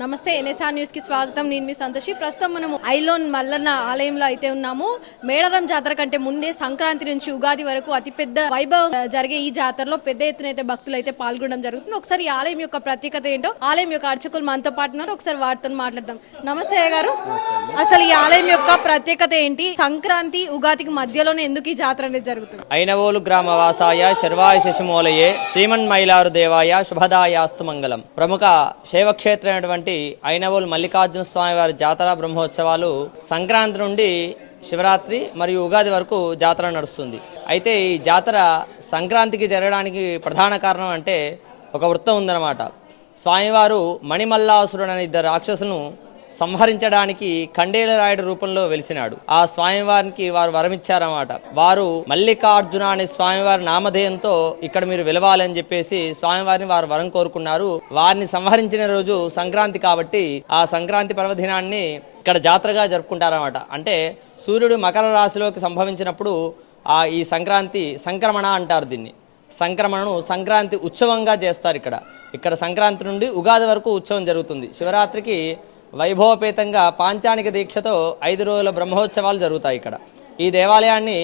నమస్తే NSR news కి స్వాగతం. నేను మీ సంతోషి. ప్రస్తుతం మనము ఐలోన్ మల్లన్న ఆలయంలో అయితే ఉన్నాము. మేడారం జాతర కంటే ముందే సంక్రాంతి నుంచి ఉగాది వరకు అతిపెద్ద వైభవం జరిగే ఈ జాతరలో పెద్ద ఎత్తున అయితే భక్తులు అయితే పాల్గొనడం జరుగుతుంది. ఒకసారి ఈ ఆలయం యొక్క ప్రత్యేకత ఏంటో ఆలయం యొక్క అర్చకులు మనతో పాటు ఉన్నారు. ఒకసారి వారితో మాట్లాడదాం. నమస్తే గారు, అసలు ఈ ఆలయం యొక్క ప్రత్యేకత ఏంటి? సంక్రాంతి ఉగాదికి మధ్యలోనే ఎందుకు ఈ జాతర అనేది జరుగుతుంది? ఐనవోలు గ్రామ వాసాయ శర్వాయ శశిమూలయే శ్రీమన్ మైలారు దేవాయ శుభదాయాస్తు మంగళం. ప్రముఖ శైవక్షేత్రమైనటువంటి ఐనవోలు మల్లికార్జున స్వామి వారి జాతర బ్రహ్మోత్సవాలు సంక్రాంతి నుండి శివరాత్రి మరియు ఉగాది వరకు జాతర నడుస్తుంది. అయితే ఈ జాతర సంక్రాంతికి జరగడానికి ప్రధాన కారణం అంటే ఒక వృత్తం ఉందన్నమాట. స్వామివారు మణిమల్లాసురుడు అనే ఇద్దరు రాక్షసులను సంహరించడానికి ఖండేలరాయుడు రూపంలో వెలిసినాడు. ఆ స్వామివారికి వారు వరమిచ్చారన్నమాట. వారు మల్లికార్జున అనే స్వామివారి నామధేయంతో ఇక్కడ మీరు వెలవాలని చెప్పేసి స్వామివారిని వారు వరం కోరుకున్నారు. వారిని సంహరించిన రోజు సంక్రాంతి కాబట్టి ఆ సంక్రాంతి పర్వదినాన్ని ఇక్కడ జాతరగా జరుపుకుంటారన్నమాట. అంటే సూర్యుడు మకర రాశిలోకి సంభవించినప్పుడు ఈ సంక్రాంతి సంక్రమణ అంటారు. దీన్ని సంక్రమణను సంక్రాంతి ఉత్సవంగా చేస్తారు. ఇక్కడ సంక్రాంతి నుండి ఉగాది వరకు ఉత్సవం జరుగుతుంది. శివరాత్రికి వైభవపేతంగా పాంచానిక దీక్షతో 5 రోజుల బ్రహ్మోత్సవాలు జరుగుతాయి. ఈ దేవాలయాన్ని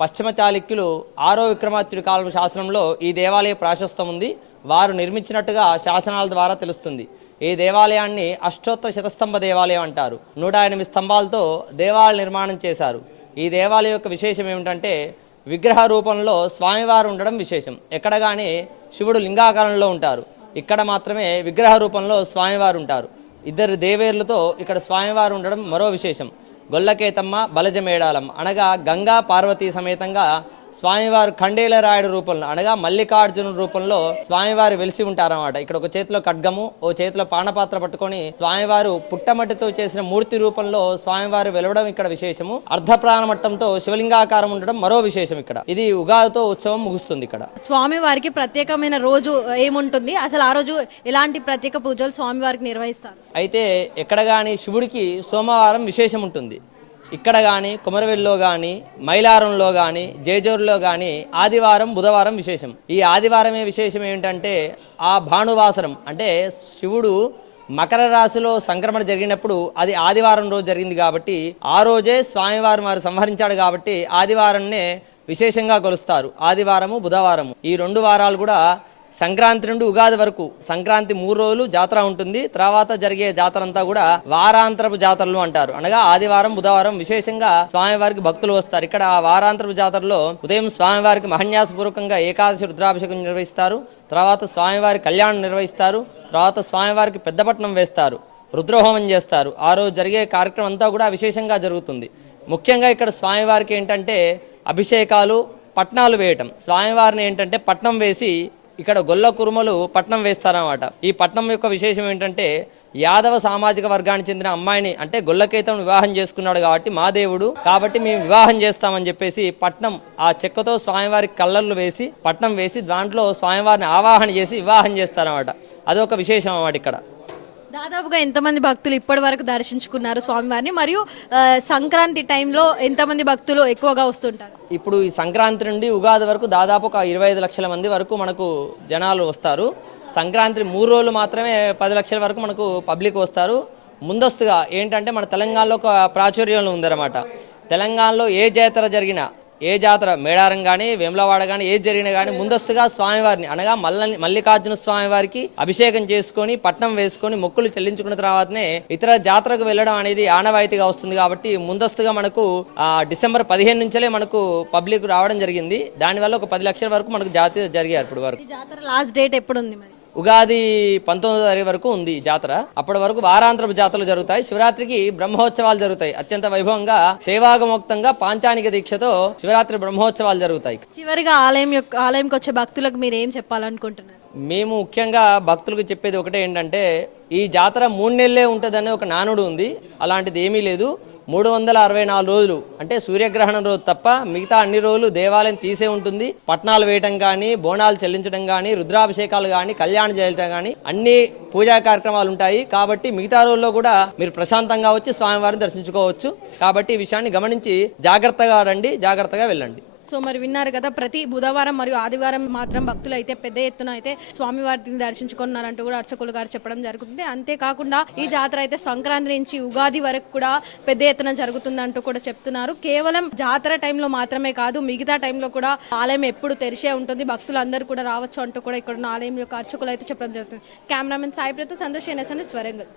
పశ్చిమ చాళుక్యులు 6వ విక్రమాదిత్యుడి కాలం శాసనంలో ఈ దేవాలయ ప్రాశస్తం ఉంది. వారు నిర్మించినట్టుగా శాసనాల ద్వారా తెలుస్తుంది. ఈ దేవాలయాన్ని అష్టోత్తర శతస్తంభ దేవాలయం అంటారు. 108 స్తంభాలతో దేవాలయ నిర్మాణం చేశారు. ఈ దేవాలయం యొక్క విశేషం ఏమిటంటే విగ్రహ రూపంలో స్వామివారు ఉండడం విశేషం. ఎక్కడ కానీ శివుడు లింగాకారంలో ఉంటారు, ఇక్కడ మాత్రమే విగ్రహ రూపంలో స్వామివారు ఉంటారు. 2 దేవేర్లతో ఇక్కడ స్వామివారు ఉండడం మరో విశేషం. గొల్లకేతమ్మ బలజమేడాలం అనగా గంగా పార్వతీ సమేతంగా స్వామివారు ఖండేలరాయుడు రూపంలో అనగా మల్లికార్జున రూపంలో స్వామివారు వెలిసి ఉంటారన్నమాట. ఇక్కడ ఒక చేతిలో ఖడ్గము, ఓ చేతిలో పానపాత్ర పట్టుకొని స్వామివారు పుట్టమట్టితో చేసిన మూర్తి రూపంలో స్వామివారు వెలవడం ఇక్కడ విశేషము. అర్ధప్రాణమట్టంతో శివలింగాకారం ఉండడం మరో విశేషం. ఇది ఉగాదితో ఉత్సవం ముగుస్తుంది. స్వామివారికి ప్రత్యేకమైన రోజు ఏముంటుంది? అసలు ఆ రోజు ఎలాంటి ప్రత్యేక పూజలు స్వామివారికి నిర్వహిస్తారు? అయితే ఎక్కడ గాని శివుడికి సోమవారం విశేషం ఉంటుంది. ఇక్కడ కానీ కుమరవెల్లిలో కానీ మైలారంలో కానీ జేజూరులో కానీ ఆదివారం బుధవారం విశేషం. ఈ ఆదివారమే విశేషం ఏంటంటే ఆ భానువాసరం అంటే శివుడు మకర రాశిలో సంక్రమణ జరిగినప్పుడు అది ఆదివారం రోజు జరిగింది కాబట్టి ఆ రోజే స్వామివారు వారు సంహరించాడు కాబట్టి ఆదివారంనే విశేషంగా కొలుస్తారు. ఆదివారము బుధవారము ఈ 2 వారాలు కూడా సంక్రాంతి నుండి ఉగాది వరకు సంక్రాంతి 3 రోజులు జాతర ఉంటుంది. తర్వాత జరిగే జాతర అంతా కూడా వారాంతరపు జాతరలు అంటారు. అనగా ఆదివారం బుధవారం విశేషంగా స్వామివారికి భక్తులు వస్తారు. ఇక్కడ ఆ వారాంతరపు జాతరలో ఉదయం స్వామివారికి మహన్యాసపూర్వకంగా ఏకాదశి రుద్రాభిషేకం నిర్వహిస్తారు. తర్వాత స్వామివారి కళ్యాణం నిర్వహిస్తారు. తర్వాత స్వామివారికి పెద్దపట్నం వేస్తారు, రుద్రహోమం చేస్తారు. ఆ రోజు జరిగే కార్యక్రమం అంతా కూడా విశేషంగా జరుగుతుంది. ముఖ్యంగా ఇక్కడ స్వామివారికి ఏంటంటే అభిషేకాలు, పట్నాలు వేయటం. స్వామివారిని ఏంటంటే పట్నం వేసి ఇక్కడ గొల్ల కురుమలు పట్నం వేస్తారన్నమాట. ఈ పట్నం యొక్క విశేషం ఏంటంటే యాదవ సామాజిక వర్గానికి చెందిన అమ్మాయిని అంటే గొల్లకేతను వివాహం చేసుకున్నాడు కాబట్టి మా దేవుడు కాబట్టి మేము వివాహం చేస్తామని చెప్పేసి పట్నం ఆ చెక్కతో స్వామివారికి కళ్ళర్లు వేసి పట్నం వేసి దాంట్లో స్వామివారిని ఆవాహన చేసి వివాహం చేస్తారన్నమాట. అదొక విశేషం అన్నమాట. ఇక్కడ దాదాపుగా ఎంతమంది భక్తులు ఇప్పటి వరకు దర్శించుకున్నారు స్వామివారిని? మరియు సంక్రాంతి టైంలో ఎంతమంది భక్తులు ఎక్కువగా వస్తుంటారు? ఇప్పుడు ఈ సంక్రాంతి నుండి ఉగాది వరకు దాదాపు ఒక 25 లక్షల మంది వరకు మనకు జనాలు వస్తారు. సంక్రాంతి 3 రోజులు మాత్రమే 10 లక్షల వరకు మనకు పబ్లిక్ వస్తారు. ముందస్తుగా ఏంటంటే మన తెలంగాణలో ఒక ప్రాచుర్యంలో ఉందన్నమాట. తెలంగాణలో ఏ జాతర మేడారం కానీ వేములవాడ కానీ ఏది జరిగినా కానీ ముందస్తుగా స్వామివారిని అనగా మల్లికార్జున స్వామి వారికి అభిషేకం చేసుకొని పట్నం వేసుకొని మొక్కులు చెల్లించుకున్న తర్వాతనే ఇతర జాతరకు వెళ్ళడం అనేది ఆనవాయితీగా వస్తుంది. కాబట్టి ముందస్తుగా మనకు డిసెంబర్ 15 నుంచే మనకు పబ్లిక్ రావడం జరిగింది. దానివల్ల ఒక 10 లక్షల వరకు మనకు జాతర జరిగారు. ఇప్పుడు వరకు జాతర లాస్ట్ డేట్ ఎప్పుడు ఉంది? ఉగాది 19వ తారీఖు వరకు ఉంది జాతర. అప్పటి వరకు వారాంతరపు జాతరలు జరుగుతాయి. శివరాత్రికి బ్రహ్మోత్సవాలు జరుగుతాయి. అత్యంత వైభవంగా సేవాగమోక్తంగా పాంచానిక దీక్షతో శివరాత్రి బ్రహ్మోత్సవాలు జరుగుతాయి. చివరిగా ఆలయంకి వచ్చే భక్తులకు మీరు ఏం చెప్పాలనుకుంటున్నారు? మేము ముఖ్యంగా భక్తులకు చెప్పేది ఒకటే ఏంటంటే ఈ జాతర 3 నెలలే ఉంటుందనే ఒక నానుడు ఉంది. అలాంటిది ఏమీ లేదు. 364 రోజులు అంటే సూర్యగ్రహణం రోజు తప్ప మిగతా అన్ని రోజులు దేవాలయం తీసే ఉంటుంది. పట్నాలు వేయటం కానీ, బోనాలు చెల్లించడం కానీ, రుద్రాభిషేకాలు కానీ, కళ్యాణం చేయటం కానీ అన్ని పూజా కార్యక్రమాలు ఉంటాయి. కాబట్టి మిగతా రోజుల్లో కూడా మీరు ప్రశాంతంగా వచ్చి స్వామివారిని దర్శించుకోవచ్చు. కాబట్టి ఈ విషయాన్ని గమనించి జాగ్రత్తగా రండి, జాగ్రత్తగా వెళ్ళండి. సో మరి విన్నారు కదా, ప్రతి బుధవారం మరియు ఆదివారం మాత్రం భక్తులు అయితే పెద్ద ఎత్తున అయితే స్వామివారిని దర్శించుకున్నారంటూ కూడా అర్చకులు గారు చెప్పడం జరుగుతుంది. అంతేకాకుండా ఈ జాతర అయితే సంక్రాంతి నుంచి ఉగాది వరకు కూడా పెద్ద ఎత్తున జరుగుతుందంటూ కూడా చెప్తున్నారు. కేవలం జాతర టైంలో మాత్రమే కాదు, మిగతా టైంలో కూడా ఆలయం ఎప్పుడు తెరిచే ఉంటుంది, భక్తులు అందరూ కూడా రావచ్చు అంటూ కూడా ఇక్కడ ఉన్న ఆలయం యొక్క అర్చకులు అయితే చెప్పడం జరుగుతుంది. కెమెరామెన్ సాయిప్రతో సంతోష్, NSN వరంగల్.